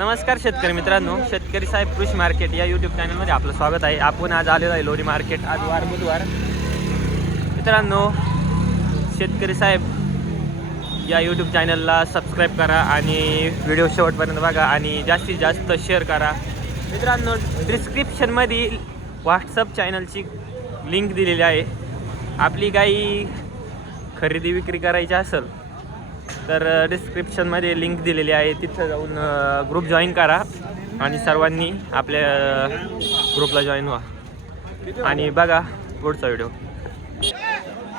नमस्कार शेतकरी मित्रांनो शेतकरी साहेब कृषी मार्केट या यूट्यूब चॅनलमध्ये आपलं स्वागत आहे. आपण आज आलेलो आहे लोरी मार्केट आज वार बुधवार. मित्रांनो शेतकरी साहेब या यूट्यूब चॅनलला सबस्क्राईब करा आणि व्हिडिओ शेवटपर्यंत बघा आणि जास्तीत जास्त शेअर करा. मित्रांनो डिस्क्रिप्शनमध्ये व्हॉट्सअप चॅनलची लिंक दिलेली आहे. आपली काही खरेदी विक्री करायची असेल तर डिस्क्रिप्शनमध्ये लिंक दिलेली आहे. तिथं जाऊन ग्रुप जॉईन करा आणि सर्वांनी आपल्या ग्रुपला जॉईन व्हा. आणि बघा पुढचा व्हिडिओ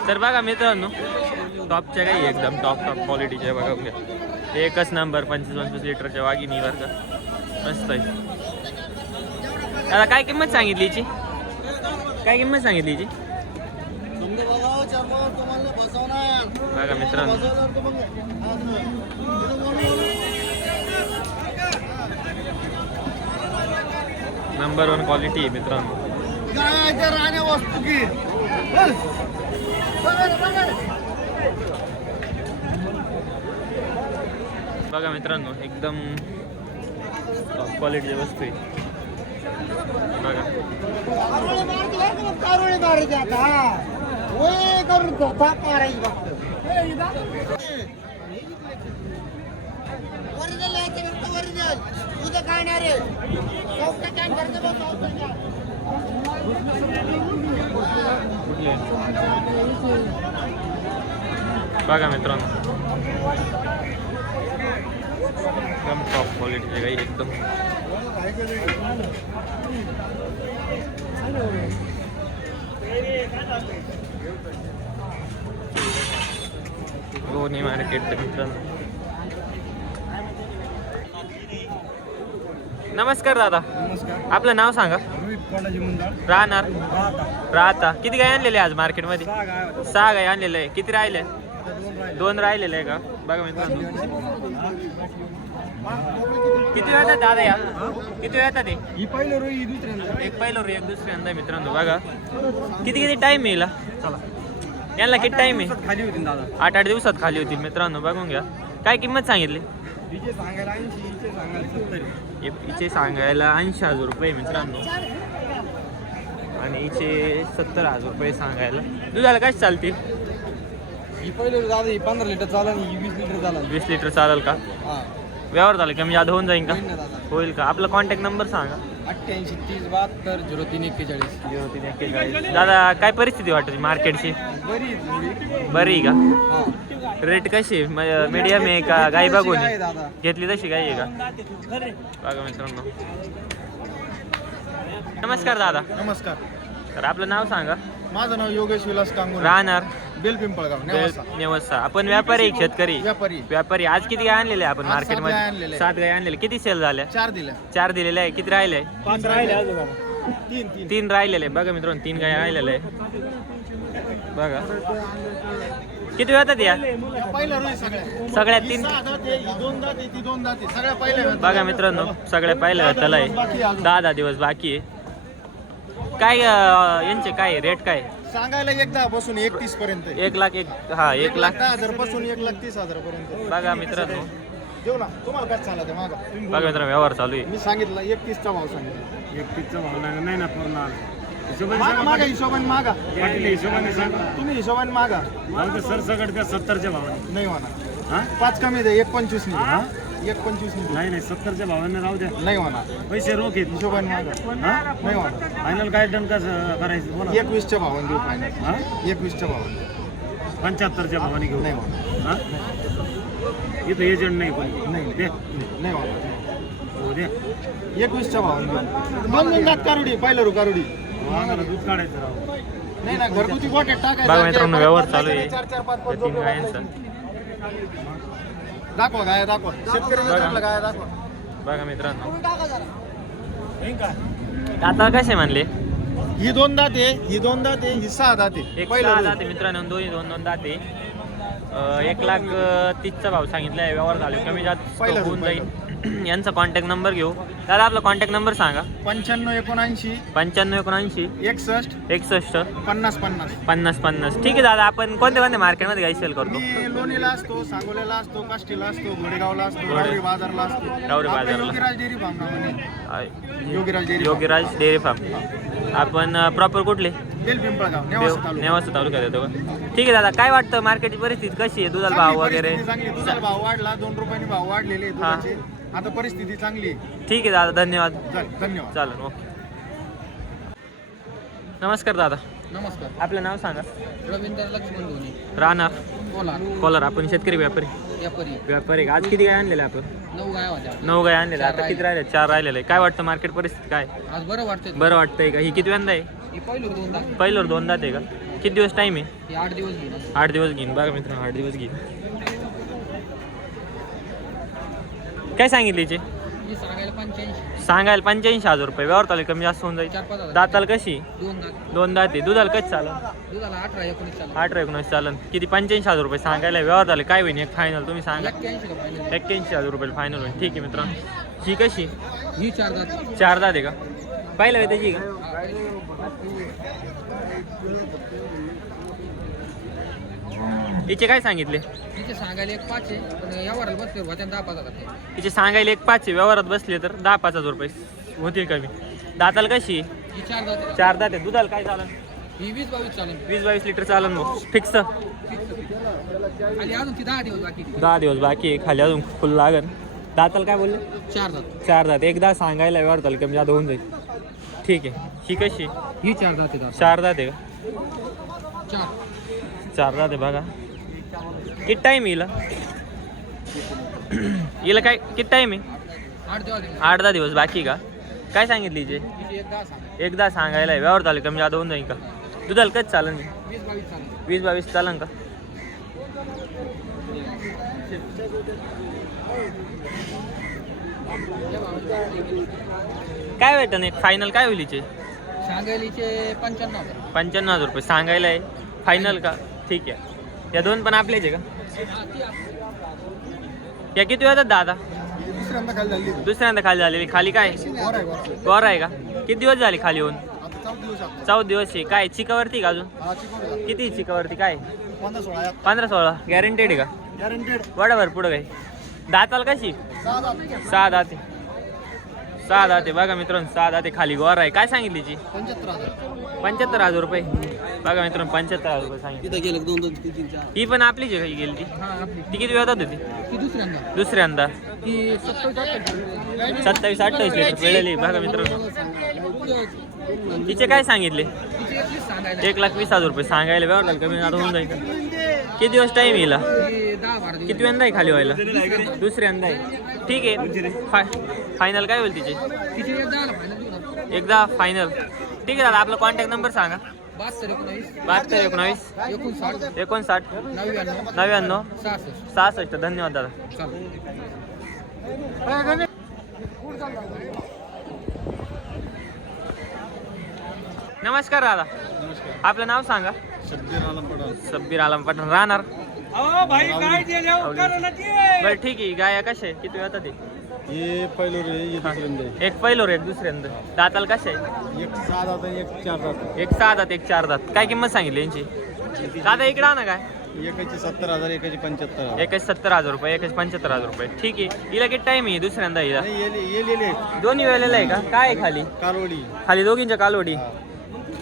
तर बघा मित्रांनो टॉपच्या काही एकदम टॉप टॉप क्वालिटीच्या बघा घ्या. एकच नंबर पंचवीस पंचवीस लिटरच्या वाघिनी बरं का. मस्त आहे. आता काय किंमत सांगितली याची काय किंमत सांगितली हिची? बघा मित्रांनो. नंबर वन क्वालिटी आहे मित्रांनो. वस्तू की. बघा मित्रांनो एकदम टॉप क्वालिटीची वस्तू आहे. बघा. करून ओरिजिनल यायचं फक्त ओरिजिनल उद्या काय नाही रे चौकाच्या अंतर्गत बघ, आहे? बघा मित्रांनो. एकदम टॉप क्वालिटीचे काही एकदम. लोणी मार्केट मित्रांनो. नमस्कार दादा. नमस्कार. आपलं नाव सांगा. राहणार. राहता. किती गाय आणलेले आज मार्केटमध्ये सहा गाय होत्या. सहा गाय आणलेले आहे. किती राहिले? दोन राहिले. दोन राहिलेले आहे का? बघा मित्रांनो. किती वेळात दादा या? किती वेळात ते एक पहिलं रे एक दुसऱ्यांदा मित्रांनो. बघा. किती किती टाइम येईल चला. यांना किती टाइम आहे? खाली होती दादा. आठ आठ दिवसात खाली होतील मित्रांनो बघून घ्या. काय किंमत सांगितली? हिचे सांगायला ऐंशी हिचे सांगायला सत्तर. हिचे सांगायला ऐंशी हजार रुपये मित्रांनो. आणि हिचे सत्तर हजार रुपये सांगायला. दुधाला काय चालतील? ही पहिलं दादा ही पंधरा लिटर चाला ही वीस लिटर चाला वीस लिटर चालेल का? हा. व्यवहार झाला कमी जादा होऊन जाईल का? होईल ना दादा. होईल का? आपला कॉन्टॅक्ट नंबर सांगा. अठ्ठ्याऐंशी तीस बहात्तर झिरो तीन एक्केचाळीस. झिरो तीन एक्केचाळीस. दादा काय परिस्थिती वाटते मार्केटची बरी आहे थोडी. बरी आहे का? हा. रेट कशी मीडियम आहे का गाई बघून? आहे? दादा? घेतली तशी गाई आहे का? बघा मित्रांनो. नमस्कार दादा. नमस्कार. तर आपलं नाव सांगा. माझं नाव योगेश विलास कांगोरे राहणार? नेवासा. नेवसा. आपण व्यापारी आहे, शेतकरी. व्यापारी. व्यापारी. आज किती गाय आणलेले आपण आज सात गाय मार्केटमध्ये आणलेल्या सात गाय आणलेले. किती सेल झाल्या चार दिल्या चार दिलेले आहे. किती राहिले? पाच राहिले तीन तीन. तीन राहिलेले. आहे. बघा मित्रांनो तीन गाय राहिलेले आहे बघा. किती वेळात या? सगळ्या. सगळ्यात ही तीन? सहा दाते, ही दोन दाते ती दोन दाते. सगळ्या पहिल्या वेळात. बघा मित्रांनो सगळे पाहिलं त्याला आहे. दहा दहा दिवस बाकी आहे. काय अं, यांचे काय रेट काय? सांगायला एक दहा पासून एक तीस पर्यंत आहे. एक लाख एक हा एक लाख दहा हजारपासून एक लाख तीस हजार पर्यंत बघा मित्रांनो. देऊ ना तुम्हाला काय मागा. बघा मित्रांनो व्यवहार चालू आहे. मी सांगितलं एक तीसचा भाव सांगितला. एकतीसचा भाव नाही नाही ना पूर्ण मागा मागा हिशोबाने मागा. पाटील हिशोबाने सांग. तुम्ही हिशोबाने मागा. भाऊ तर सरसकट का सत्तरच्या भावाने? नाही हा? पाच कमी दे एक पंचवीस नाही. एक पंचवीस नाही नाही सत्तरच्या भावाने राहू द्या. नाही होणार. पैसे रोख येत हिशोबाने मागा हा? नाही होणार. फायनल काय डन कसं करायचं? बोला. एकवीसच्या भावाने देऊ फायनल हा? एकवीसच्या भावाने. पंच्याहत्तरच्या भावाने घेऊ. नाही होणार. हा? इथं एजंट नाही कोणी. नाही दे. नाही होणार. हो दे. एकवीसच्या भावाने देऊ दोन दोन दात कारुडी पहिलं रू कारुडी. आम्हाला दूध काढायचं राव. नाही ना घरगुती गोट्यात टाकायचं बघा मित्रांनो व्यवहार चालू आहे. चार चार पाच पाच तीन गायांचा दाखवा गाय दाखवा. शेतकरी मित्रांना गाय दाखवा. बघा मित्रांनो. आता कसे म्हणले ही दोन दाते ही दोन दाते ही सहा दाते एक सहा. दाते मित्रांनो दोन्ही दोन दोन दाते अं, एक लाख अं, तीसचा भाव सांगितलाय व्यवहार झाले कमी पहिलं होऊन जाईल. यांचा कॉन्टॅक्ट नंबर घेऊ. दादा आपला कॉन्टॅक्ट नंबर सांगा. पंच्याण्णव एकोणऐंशी. पंच्याण्णव एकोणऐंशी. एकसष्ट. एकसष्ट. पन्नास पन्नास. पन्नास पन्नास. ठीक आहे दादा आपण कोणत्या कोणत्या मार्केटमध्ये गाई सेल करतो? मी लोणीला असतो सांगोल्याला असतो काष्टीला असतो घोडेगावला असतो रावरी बाजारला असतो. रावरी आपल्या बाजारला. Yogiraj dairy farm Yogiraj dairy Yogiraj dairy farm. आपण प्रॉपर कुठले? बेल पिंपळगाव नेवासा तालुका. नेवासा तालुक्यात येतो का? ठीक आहे दादा काय वाटतं? मार्केटची परिस्थिती कशी आहे? दुधाला भाव चांगली वगैरे? परिस्थिती चांगली. दुधाला भाव वाढला दोन रुपयांनी भाव वाढलेले हा. दुधाचे. आता परिस्थिती चांगली आहे. ठीक आहे दादा धन्यवाद. चालेल धन्यवाद. चालेल ओके. नमस्कार दादा. नमस्कार. आपलं नाव सांगा. रवींद्र लक्ष्मण धोनी राहणार. बोला कोलार आपण शेतकरी व्यापारी. व्यापारी. व्यापारी. आज किती गाय आणलेले आपण? नऊ गाय होत्या. नऊ गाय आता किती राहिले. चार राहिलेले आहे. काय वाटतं मार्केट परिस्थिती काय? आज बरं वाटतंय. बरं वाटतंय का? ही किती वेंदा आहे? ही पहिलं दोनदा. पहिल्यावर दोनदा आहे का? किती दिवस टाईम आहे? ही आठ दिवस घेईन. आठ दिवस घेईन. बघा मित्रांनो आठ दिवस घेईन. काय सांगितली हिचे? सांगायला पंच्याऐंशी. सांगायला पंच्याऐंशी हजार रुपये. व्यवहार चालेल कमी जास्त होऊन जाईल. चार पाच हजार. दाताल कशी? दोन दात. दोन दाते दुधाला चालेल दुधाला अठरा एकोणीस चालू अठरा एकोणीस चालेल किती? पंच्याऐंशी हजार रुपये सांगायला. व्यवहार झाले काय होईल एक फायनल तुम्ही सांगा. एक्क्याऐंशी का फायनल एक्क्याऐंशी हजार रुपये फायनल होईल ठीक आहे मित्रांनो. ही कशी? ही चार दात. चार दाते का? पाहिलं का त्याची? का हिचे काय सांगितले? तिचे सांगायला एक पाच आहे पण यावर बसले होत्या दहा पाच हजार ते. हिचे सांगायला एक पाच आहे व्यवहारात बसले तर दहा पाच हजार रुपये होतील कमी. दाताला कशी? आहे? ही चार दात आहे. चार दाते दुधाला काय चालेल ही वीस बावीस चालेल वीस बावीस लिटर चालेल मग. फिक्स आणि अजून ती दहा दिवस बाकी दहा दिवस बाकी आहे. खाली अजून फुल लागन. दाताला काय बोलले? चार दात. चार दात. एकदा सांगायला व्यवहार झालं कमी जादा होऊन जाईल. ठीक आहे. ही कशी? आहे? ही चार दात आहे दात चार दात आहे का? चार. चार दात आहे बघा. किती टाईम येईल हिला? काय किती टाईम आहे? आठ दहा दिवस. बाकी का? काय सांगितली जे एकदा सांगायला आहे, व्यवहार झाले कमी जादा होऊन जाईल का? दुधाला कच चालेल वीस बावीस चालेल वीस बावीस चालेल का? काय भेटन एक फायनल काय होईल हिचे? पंच्याण्णव हजार. रुपये. सांगायला आहे. फायनल का? ठीक आहे. या दोन पण आपलेच आहे का? या किती वेळात दादा? दुसऱ्यांदा खाली झाली. दुसऱ्यांदा खाली झालेली. खाली काय? गौर आहे का? किती दिवस झाले खाली होऊन? चौदा दिवस आहे. काय चिकावरती का अजून? हा. किती चिकावरती? काय? पंधरा सोळा आहे. पंधरा सोळा. गॅरंटेड आहे का? गॅरंटेड बरोबर पुढं काय दाताल कशी? सहा दात. सहा दाते सहा दाते बघा मित्रांनो सहा दाते खाली गोर आहे. काय सांगितली ची पंच्याहत्तर हजार. पंच्याहत्तर हजार रुपये. बघा मित्रांनो पंच्याहत्तर हजार रुपये सांगितले. तिथं गेलं दोन दोन तीन तीन चार? ही पण आपलीच आहे गेली ती? आपली. ती किती वेळात होती ती? दुसऱ्यांदा. दुसऱ्यांदा. ती सत्तावीस अठ्ठावीस सत्तावीस अठ्ठावीस लिटर वेळेली. बघा मित्रांनो. तिचे काय सांगितले? एक लाख वीस हजार रुपये सांगायला झाला कमी आता होऊन जाईल? किती दिवस टाईम येईल? ती दहा बारा दिवस किती वेळा आहे खाली व्हायला दुसऱ्यांदा आहे. ठीक आहे. फाय फायनल काय होईल तिचे? एकदा फायनल ठीक आहे दादा आपला कॉन्टॅक्ट नंबर सांगा. बहात्तर एकोणावीस. एकोणसाठ. नव्याण्णव. सहासष्ट. धन्यवाद दादा. नमस्कार दादा. आपलं नाव सांगा. सब्बीर आलम पठाण राहणार बरं ठीक आहे. गाया कशा आहे? किती वेळात ते? हे पहिलं रे हे दुसऱ्यांदा आहे. एक पहिलो रे एक दुसऱ्यांदा दाताल कशा आहे? एक सहा दात एक चार दात. एक सहा दात एक चार दात. काय किंमत सांगितली यांची? दादा इकडे आणा काय? एकाचे सत्तर हजार एकाचे पंच्याहत्तर हजार. एकच सत्तर हजार रुपये एकच पंच्याहत्तर हजार रुपये. ठीक आहे. हिला किती टाईम आहे दुसऱ्यांदा हिला? नाही येले येलेले दोन्ही वेळेला आहे का? काय आहे खाली? कालवडी. खाली दोघींच्या कालवडी.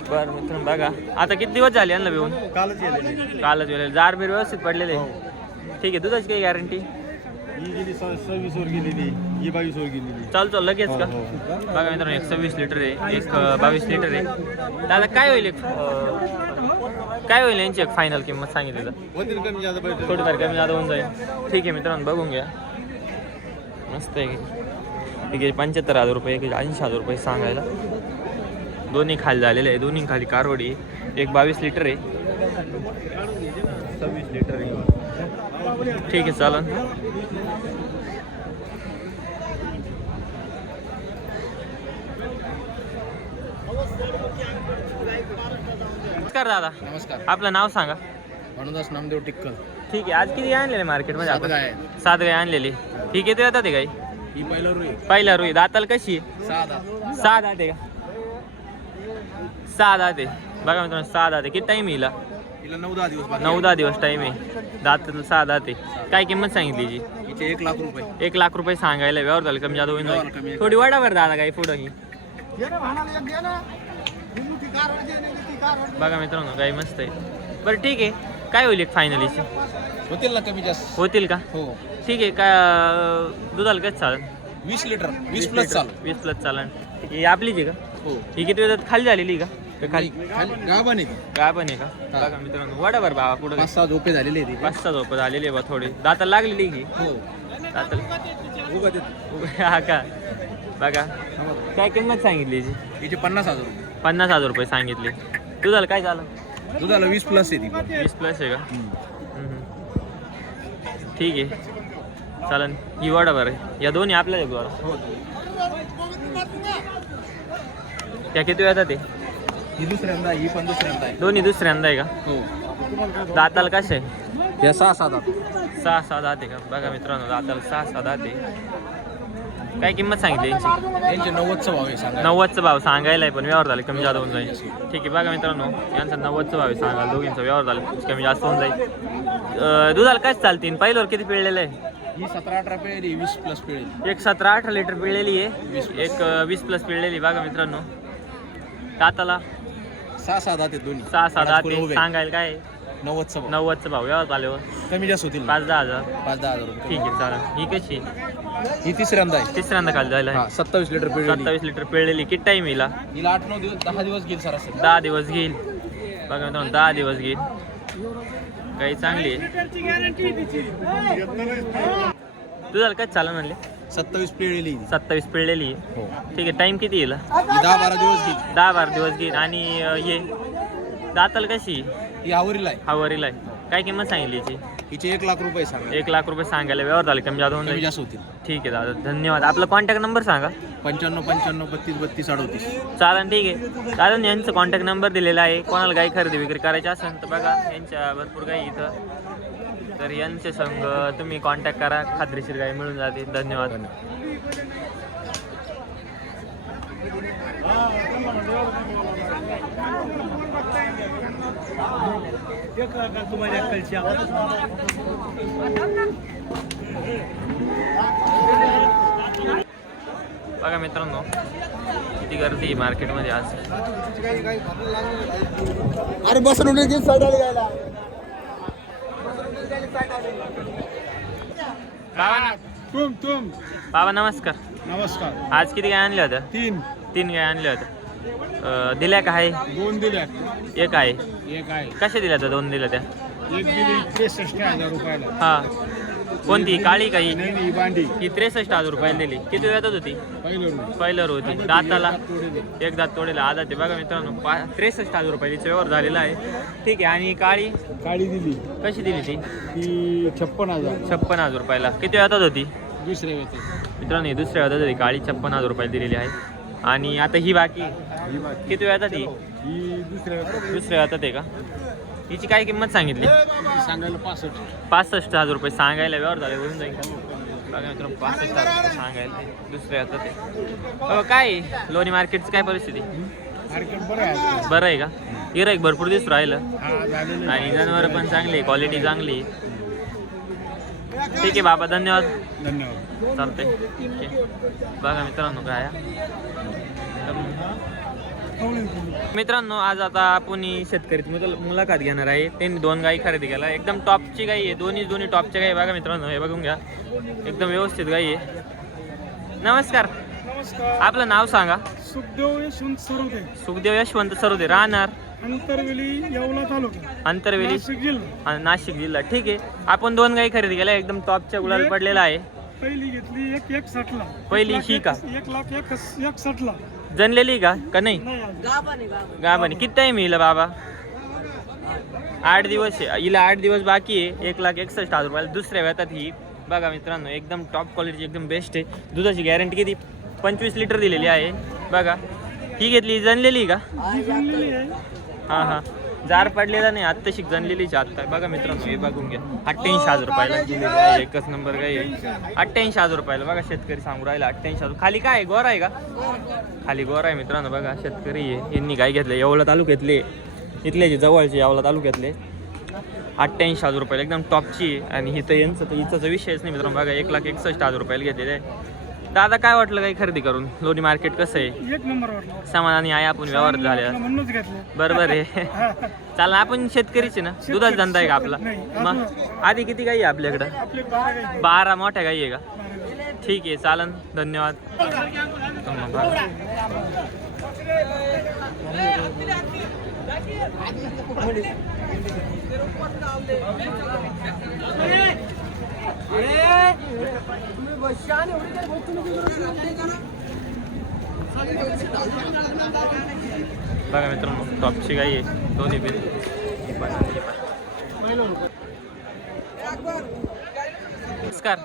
बरं मित्रांनो बघा. आता किती दिवस झाले यांना येऊन कालच येलेले कालच वेळेला जार बीर व्यवस्थित पडलेले. ठीक आहे दुधाची काही गॅरंटी ही गेली सव्वीस वर गेलेली. ही बावीस वर गेलेली. चाल चाल लगेच का? हो, हो. बघा मित्रांनो एक सव्वीस लिटर आहे एक बावीस लिटर आहे. दादा काय होईल एक काय होईल यांची एक फायनल किंमत सांगितली तर? थोडीफार कमी जादा होऊन जाईल. ठीक आहे मित्रांनो बघून घ्या. मस्त आहे. ठीक आहे पंच्याहत्तर हजार रुपये एक ऐंशी हजार रुपये सांगायला. दोन्ही खाली झालेले आहे. दोन्ही खाली कारवडी. एक बावीस लिटर आहे. सव्वीस लिटर आहे. ठीक आहे चालन. नमस्कार दादा. नमस्कार. आपलं नाव सांगा. अनुदास नामदेव टिक्कल. ठीक आहे आज किती आणलेले मार्केटमध्ये सात आपण? सात गाय आणलेली. ठीक आहे ते येतात ते गाई ही पहिला रुई. पहिला रोहित दाताला कशी आहे? सहा दहा सहा दाते का? सहा दाते बघा मित्रांनो सहा दाते किती टाईम येईल हिला? नऊ दहा दिवस बाकी नऊ दहा दिवस टाईम आहे. दात सहा दाते काय किंमत सांगितली जी हिचे एक लाख रुपये. एक लाख रुपये सांगायला व्यवहार झालं कमी जादा व्यवहार होईल कमी. थोडी वाटावर दादा काय पुढं ही. बघा मित्रांनो काही मस्त आहे. बरं ठीक आहे. काय होईल एक फायनलीची होतील ना कमी जास्त. होतील का? हो. ठीक आहे का दुधाला कसं चालेल वीस लिटर वीस प्लस चालू वीस प्लस चालेल ही आपलीच आहे का? हो. ही किती वेळात खाली झालेली का? का खाली? आहे काय पण आहे का? बघा मित्रांनो वाटावर बाबा पुढं पाच सहा झोपे झालेले आहे पाच सहा झोपं झालेली आहे बा थोडी. दाताला लागलेली की? हो. दाताला? उगा देतो हा का? बघा. काय किंमत सांगितली हिचे पन्नास हजार रुपये. पन्नास हजार रुपये सांगितले. तुझं काय झालं? दुधाला वीस प्लस आहे ती. वीस प्लस आहे का? हम्म. ठीक आहे. चालन ही वडा बरं या दोन्ही आपल्याच आहेत बरं हो त्या किती वेळात ते? ही दुसऱ्यांदा ही पण दुसऱ्यांदा आहे. दोन्ही दुसऱ्यांदा आहे का? हो. दाताला कसे आहे? या सहा सात सहा सहा दाते का? बघा मित्रांनो दाताला सहा सहा दाते काय किंमत सांगितली यांची? यांचे नव्वदचा भाव आहे सांगा नव्वदचा भाव सांगायला आहे पण व्यवहार झाले कमी जास्त होऊन जाईल. ठीक आहे बघा मित्रांनो यांचा नव्वदचा भाव आहे सांगायला दोघींचा व्यवहार झाला कमी जास्त होऊन जाईल. अं, दुधाला काय चालतील? पहिल्यावर किती पिळलेलं आहे? ही सतरा अठरा पिळेली वीस प्लस पिळेली. एक सतरा अठरा लिटर पिळलेली आहे. एक अं, वीस प्लस पिळलेली बघा मित्रांनो. दाताला? सहा सात आहेत दोन्ही. सहा सहा दाते उभे. सांगायला काय? आहे? नव्वदचा भाव. नव्वदचा भाव व्यवहार झाल्यावर कमी जास्त होतील पाच दहा हजार. पाच दहा हजार रुपये. ठीक आहे चालेल. ही कशी? आहे? ही तिसऱ्यांदा आहे. तिसऱ्यांदा खाली जायला हा सत्तावीस लिटर पिळेली सत्तावीस लिटर पिळलेली. किती टाईम येईल? हिला? आठ नऊ दिवस दहा दिवस घेईल सरासरी. दहा दिवस घेईल. बघा मित्रांनो दहा दिवस घेईल. काही चांगली आहे. तुझ्याला काय चालू म्हणले? सत्तावीस पिळेली ही. सत्तावीस पिळलेली हो. ठीक आहे टाइम किती येईल? दहा बारा दिवस घेईल. दहा बारा दिवस घेईल. आणि अं, हे दाताल कशी? ही आवरीला आहे. हवारीला आहे. काय किंमत सांगितली याची? हिचे एक लाख रुपये सांगा. एक लाख रुपये सांगायला व्यवहार झाले. कमी जादा होऊन कमी जाईल जास्त होतील. ठीक आहे दादा. धन्यवाद. आपला कॉन्टॅक्ट नंबर सांगा. पंच्याण्णव पंच्याण्णव बत्तीस बत्तीस अडोतीस. चालन ठीक आहे. दादा यांचं कॉन्टॅक्ट नंबर दिलेला आहे. कोणाला गाई खरेदी विक्री करायची असेल तर बघा. यांच्या भरपूर गाई इथं. तर यांचे संग तुम्ही कॉन्टॅक्ट करा. खात्रीशीर गाई मिळून जाते धन्यवाद. बघा मित्रांनो किती गर्दी आहे मार्केटमध्ये आज. अरे बसून बाबा तुम तुम. बाबा नमस्कार. नमस्कार. आज किती गाय आणल्या होत्या? तीन. तीन गाय आणल्या होत्या. अं, दिल्या का आहे दोन दिल्या. एक आहे. एक आहे. कशा दिल्या त्या दोन दिल्या त्या? एक दिली त्रेसष्ट हजार रुपयाला. हा. कोणती? काळी काही बांडी ही त्रेसष्ट हजार रुपयाला दिली. किती वेळात होती? पहिलं पहिल्यावर होती. दाताला? एक दात तोडेला आधा ते बघा मित्रांनो पा त्रेसष्ट हजार रुपयाचा व्यवहार झालेला आहे. ठीक आहे आणि काळी? काळी दिली. कशी दिली ती? ती छप्पन हजार. छप्पन हजार रुपयाला. किती वेळात होती? दुसरे होते मित्रांनो ही दुसऱ्या वेळात होती. काळी छप्पन हजार रुपयाला दिलेली आहे. आणि आता ही बाकी? किती वेळात ही? दुसऱ्या दुसऱ्या वेळात आहे का? हिची काय किंमत सांगितली? सांगायला पासष्ट. पासष्ट हजार रुपये सांगायला व्यवहार झाले होऊन जाईल का? बघा मित्रांनो पासष्ट हजार रुपये सांगायला ते दुसऱ्या हातात आहे अहो, काय? लोणी मार्केटची काय परिस्थिती? मार्केट बरं आहे बरं आहे का? गिराईक भरपूर दिसू राहिलं. हा झालेलं आणि जनावर पण चांगली क्वालिटी चांगली ठीक आहे बाबा धन्यवाद. धन्यवाद. चालतंय. ठीक आहे. बघा मित्रांनो काय आहे. तर- मित्रांनो आज आता आपण शेतकरी मुल- मुलाखत घेणार आहे. त्यांनी दोन गाई खरेदी केला एकदम टॉपची गाई आहे. दोन्ही दोन्ही टॉपच्या गाई बघा मित्रांनो हे बघून घ्या. एकदम व्यवस्थित गाई आहे. नमस्कार. नमस्कार. आपलं नाव सांगा. सुखदेव यशवंत सरोदे. सुखदेव यशवंत सरोदे राहणार. अंतरवेली येवला तालुका. अंतरवेली. नाशिक जिल्हा. नाशिक जिल्हा. ठीक आहे. आपण दोन गाई खरेदी केल्या. एकदम टॉपच्या गुलाल पडलेला आहे. पहिली घेतली एक एक साठला पहिली ही का? एक- लाख एक एक साठला जनलेली का? का नाही. गाभाने किती टाइम येईल बाबा? आठ दिवस हिला आठ दिवस बाकी आहे. एक लाख एकसष्ट हजार रुपयाला दुसऱ्या वेळात ही. बघा मित्रांनो एकदम टॉप क्वालिटी एकदम बेस्ट आहे. दुधाची गॅरंटी किती? पंचवीस लिटर दिलेली आहे. बघा. ही घेतली जनलेली का? हां हां. जार पडलेला नाही आत्ताशी जनलेलीच आत्ता. बघा मित्रांनो हे बघून घ्या. अठ्ठ्याऐंशी हजार रुपयाला दिलेली आहे. एकच नंबर काय अठ्ठ्याऐंशी हजार रुपयाला. बघा शेतकरी सांगू राहिला अठ्ठ्याऐंशी हजार. खाली काय? गोरा आहे का? खाली गोरा आहे मित्रांनो बघा शेतकरी आहे. यांनी काय घेतलं येवला तालुक्यातले. इथले जे जवळचे येवला तालुक्यातले. अठ्ठ्याऐंशी हजार रुपयाला एकदम टॉपची आणि हिथं यांचं तर हिचाचा विषयच नाही मित्रांनो. बघा एक लाख एकसष्ट हजार रुपयाला घेतलेले आहे. दादा काय वाटलं काही खरेदी करून? लोणी मार्केट कसं आहे? एक नंबर वाटला. समाधानी आहे आपण व्यवहार झाले म्हणूनच घेतलं. बरोबर आहे. चाल आपण शेतकरीचे ना? दुधाचा धंदा आहे का आपला? मग आधी किती गाई आहे आपल्याकडं? आपले बारा मोठ्या गाई आहे का. ठीक आहे चालन धन्यवाद. बघा मित्रांनो टॉपची गाई आहे. दोन्ही बिल नमस्कार.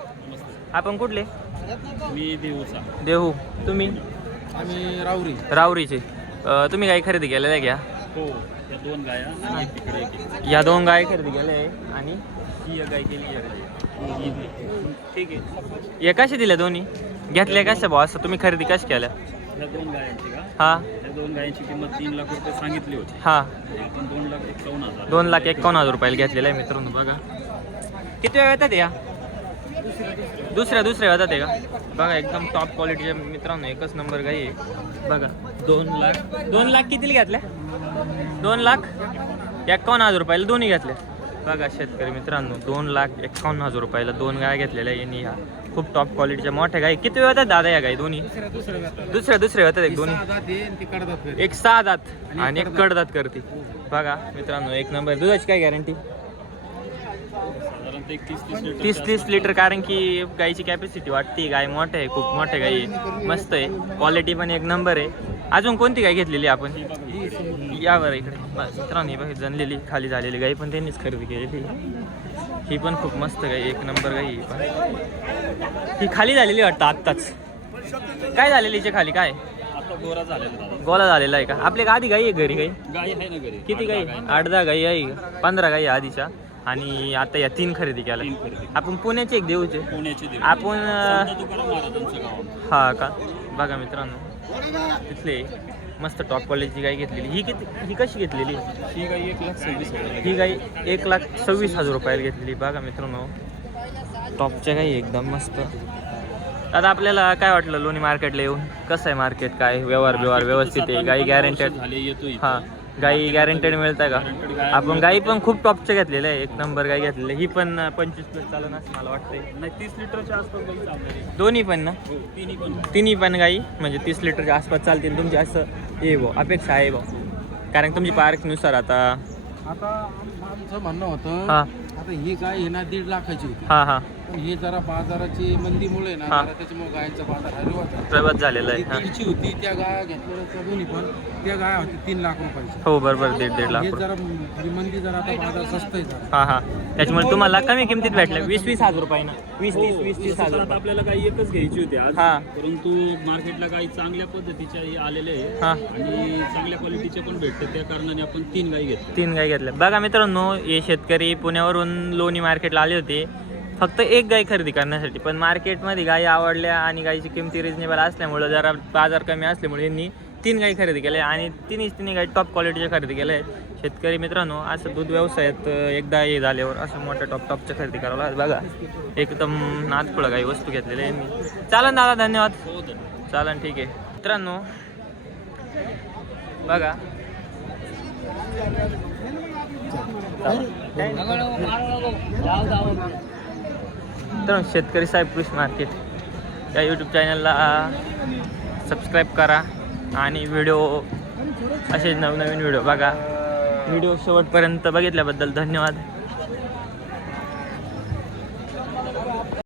आपण कुठले? मी देऊचा. देहू. तुम्ही? आम्ही रावरी रावरीचे तुम्ही गाई खरेदी केलेल्या आहे घ्या. हो या दोन गाया. या दोन गाय खरेदी केल्या आहे. आणि? ही गाय केली गाय. ठीक आहे एकाशी दिल्या दोन्ही? घेतल्या कशा भाऊ? असं तुम्ही खरेदी कशा केल्या? या दोन गायांची का? हा. दोन गायांची किंमत तीन लाख रुपये सांगितली होती. हा. आपण दोन लाख एकावन्न हजार. दोन लाख एकावन्न हजार रुपयाला घेतलेला आहे मित्रांनो बघा. किती वेळ येतात या? दुसऱ्या दुसऱ्या येतात आहे का? बघा एकदम टॉप क्वालिटीच्या मित्रांनो एकच नंबर गाई आहे. बघा. दोन लाख. दोन लाख कितीला घेतल्या? दोन लाख? एकावन्न हजार रुपयाला दोन्ही घेतल्या बघा शेतकरी मित्रांनो दोन लाख एकावन्न हजार रुपयाला दोन गाय घेतलेल्या आहे. यांनी ह्या खूप टॉप क्वालिटीच्या मोठ्या गाई. किती वेळ येतात दादा या गाई दोन्ही? दुसऱ्या दुसऱ्या होतात एक दोन्ही? एक सहा दात आणि एक कडदात. करते. बघा मित्रांनो एक नंबर. दुधाची काय गॅरंटी तीस तीस लिटर कारण की गाईची कॅपॅसिटी वाटते गाय मोठे आहे खूप मोठे गाई आहे. मस्त आहे. क्वालिटी पण एक नंबर आहे. अजून कोणती गाय घेतलेली आपण? यावर इकडे. मित्रांनो ही बघा जनलेली खाली झालेली गाई पण त्यांनीच खरेदी केलेली. ही पण खूप मस्त गाई एक नंबर गाई आहे पण. ही खाली झालेली वाटतं आत्ताच. काय झालेली हिच्या खाली? काय? गोला झालेला आहे का? आपल्या आधी गाई आहे घरी गाई किती गाई आठ दहा गाई आहे. पंधरा गाई आहे आधीच्या. आणि आता या तीन खरेदी केल्या. आपण पुण्याचे एक देऊचे. आपण हा का? बघा मित्रांनो. तिथले मस्त टॉप क्वालिटीची गाई घेतलेली. ही किती ही कशी घेतलेली? ही गाय एक लाख सव्वीस हजार ही गाई एक लाख सव्वीस हजार रुपयाला घेतलेली. बघा मित्रांनो टॉपच्या गाई एकदम मस्त. आता आपल्याला काय वाटलं लोणी मार्केटला येऊन? कसं आहे मार्केट काय व्यवहार व्यवहार व्यवस्थित आहे? गाई गॅरंटेड झाले येतो इथं. हा गाई गॅरंटेड मिळतं का? आपण गाई पण खूप टॉपच्या घेतलेल्या आहे. एक नंबर गाई घेतलेली ही पण पंचवीस प्लस चालू असं मला वाटतंय. नाही तीस लिटरच्या आसपास दोन्ही पण ना? हो तिन्ही पण गाई. म्हणजे तीस लिटरच्या आसपास चालतील. तुमची असं हे भाऊ अपेक्षा आहे भाऊ. कारण तुमची पार्कनुसार आता आता आम- आमचं म्हणणं होतं हा. आता ही गाय ना दीड लाखाची हा हा. पण हे जरा बाजाराची मंदीमुळे ना हा. जरा त्याच्यामुळे गायचा बाजार. प्रगत झालेला आहे हा. होती त्या गाया त्या दोन्ही पण त्या गाया होती तीन लाख रुपयाची हो बरोबर दीड दीड लाख हे रुपये. जरा थोडी मंदी जरा आता बाजार स्वस्त आहे जरा. हा हा. त्याच्यामुळे तुम्हाला कमी किमतीत भेटलं वीस वीस हजार रुपये ना. वीस तीस वीस तीस हजार रुपये. आपल्याला गाई एकच घ्यायची होती आज. हा. परंतु मार्केटला गाई चांगल्या पद्धतीच्या हे आलेले आहे. हा. आणि चांगल्या क्वालिटीचे पण भेटते त्या कारणाने आपण तीन गाई घेतल्या. तीन गाय घेतल्या. बघा मित्रांनो हे शेतकरी पुण्यावरून लोणी मार्केटला आले होते. फक्त एक गाय खरेदी करण्यासाठी पण मार्केटमध्ये गायी आवडल्या आणि गायची किमती रिजनेबल असल्यामुळं जरा बाजार कमी असल्यामुळे यांनी तीन गायी खरेदी केल्या आणि तिन्ही तिन्ही गाय टॉप क्वालिटीच्या खरेदी केल्या. आहेत शेतकरी मित्रांनो असं दूध व्यवसायात एकदा हे झाल्यावर असं मोठ्या टॉप टॉपच्या खरेदी करावं बघा एकदम नादपुळं काही वस्तू घेतलेल्या यांनी. चालन दादा धन्यवाद. चालन ठीक आहे. मित्रांनो बघा. तर शेतकरी साहेब कृषी मार्केट या यूट्यूब चॅनलला सबस्क्राईब करा आणि व्हिडिओ असे नवनवीन व्हिडिओ बघा. व्हिडिओ शेवटपर्यंत बघितल्याबद्दल धन्यवाद.